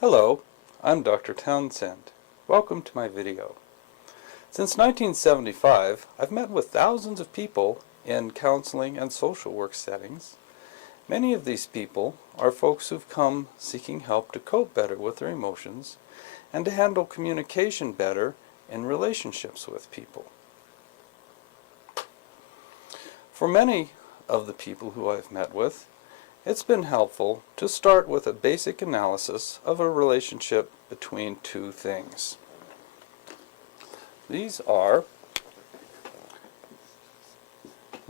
Hello, I'm Dr. Townsend. Welcome to my video. Since 1975, I've met with thousands of people in counseling and social work settings. Many of these people are folks who've come seeking help to cope better with their emotions and to handle communication better in relationships with people. For many of the people who I've met with, it's been helpful to start with a basic analysis of a relationship between two things. These are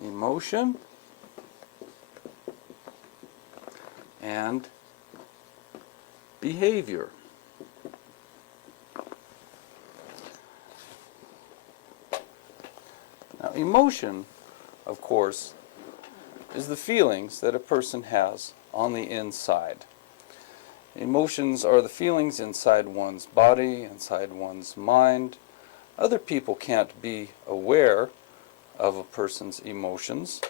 emotion and behavior. Now, emotion, of course, is the feelings that a person has on the inside. Emotions are the feelings inside one's body, inside one's mind. Other people can't be aware of a person's emotions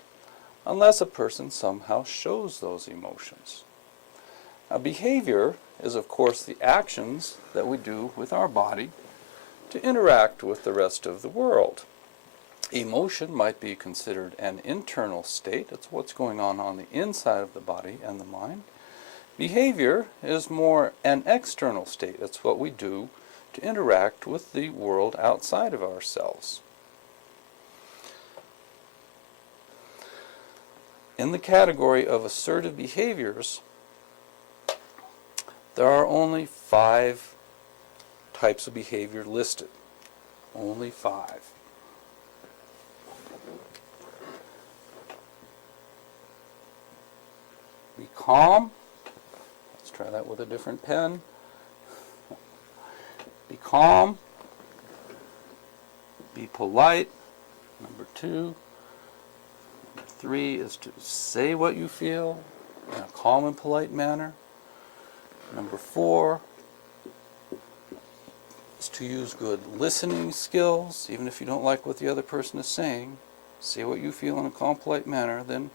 unless a person somehow shows those emotions. Now, behavior is, of course, the actions that we do with our body to interact with the rest of the world. Emotion might be considered an internal state. It's what's going on the inside of the body and the mind. Behavior is more an external state. It's what we do to interact with the world outside of ourselves. In the category of assertive behaviors, there are only 5 types of behavior listed. Only 5. Be calm. Let's try that with a different pen. Be calm. Be polite. Number 2. Number 3 is to say what you feel in a calm and polite manner. Number 4 is to use good listening skills, even if you don't like what the other person is saying. Say what you feel in a calm, polite manner, then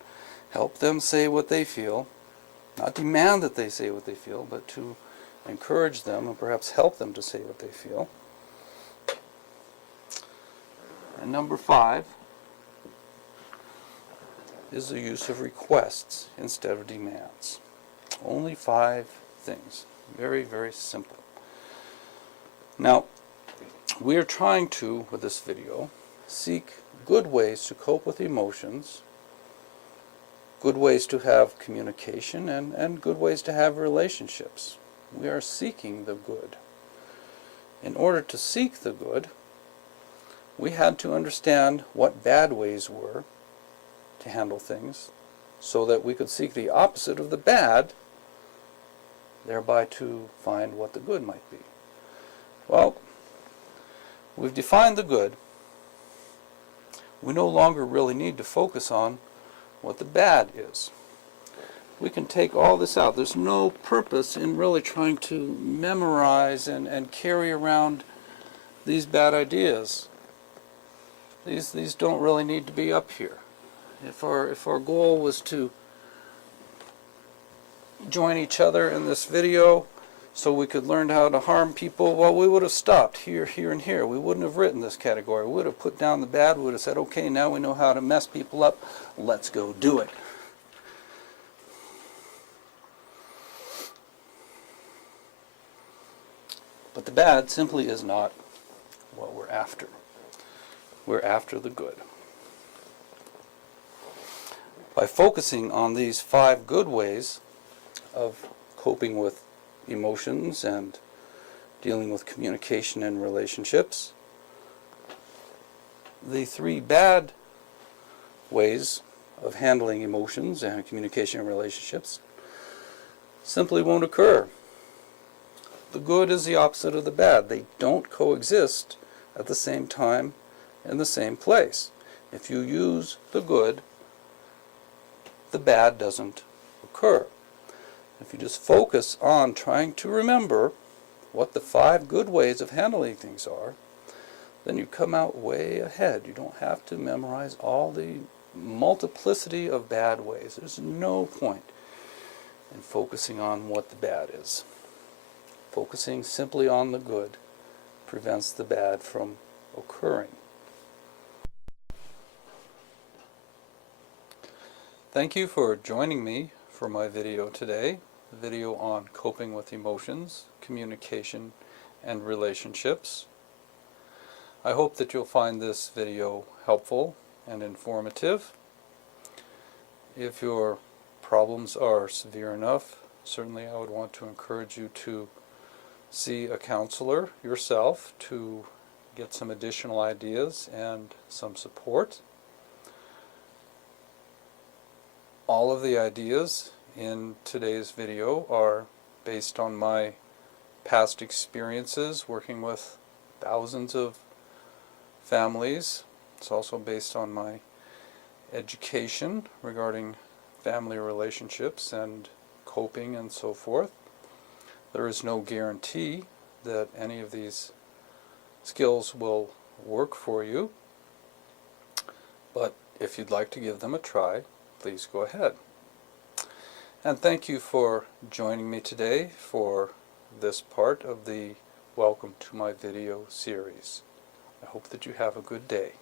help them say what they feel. Not demand that they say what they feel, but to encourage them and perhaps help them to say what they feel. And number 5 is the use of requests instead of demands. Only 5 things. Very, very simple. Now, we are trying to, with this video, seek good ways to cope with emotions, good ways to have communication, and good ways to have relationships. We are seeking the good. In order to seek the good, we had to understand what bad ways were to handle things so that we could seek the opposite of the bad, thereby to find what the good might be. Well, we've defined the good. We no longer really need to focus on what the bad is. We can take all this out. There's no purpose in really trying to memorize and carry around these bad ideas. These don't really need to be up here. If our goal was to join each other in this video so we could learn how to harm people, well, we would have stopped here, here, and here. We wouldn't have written this category. We would have put down the bad. We would have said, okay, now we know how to mess people up. Let's go do it. But the bad simply is not what we're after. We're after the good. By focusing on these 5 good ways of coping with emotions and dealing with communication and relationships, the 3 bad ways of handling emotions and communication and relationships simply won't occur. The good is the opposite of the bad. They don't coexist at the same time in the same place. If you use the good, the bad doesn't occur. If you just focus on trying to remember what the 5 good ways of handling things are, then you come out way ahead. You don't have to memorize all the multiplicity of bad ways. There's no point in focusing on what the bad is. Focusing simply on the good prevents the bad from occurring. Thank you for joining me for my video today, a video on coping with emotions, communication, and relationships. I hope that you'll find this video helpful and informative. If your problems are severe enough, certainly I would want to encourage you to see a counselor yourself to get some additional ideas and some support. All of the ideas in today's video are based on my past experiences working with thousands of families. It's also based on my education regarding family relationships and coping and so forth. There is no guarantee that any of these skills will work for you, but if you'd like to give them a try, please go ahead. And thank you for joining me today for this part of the Welcome to My Video series. I hope that you have a good day.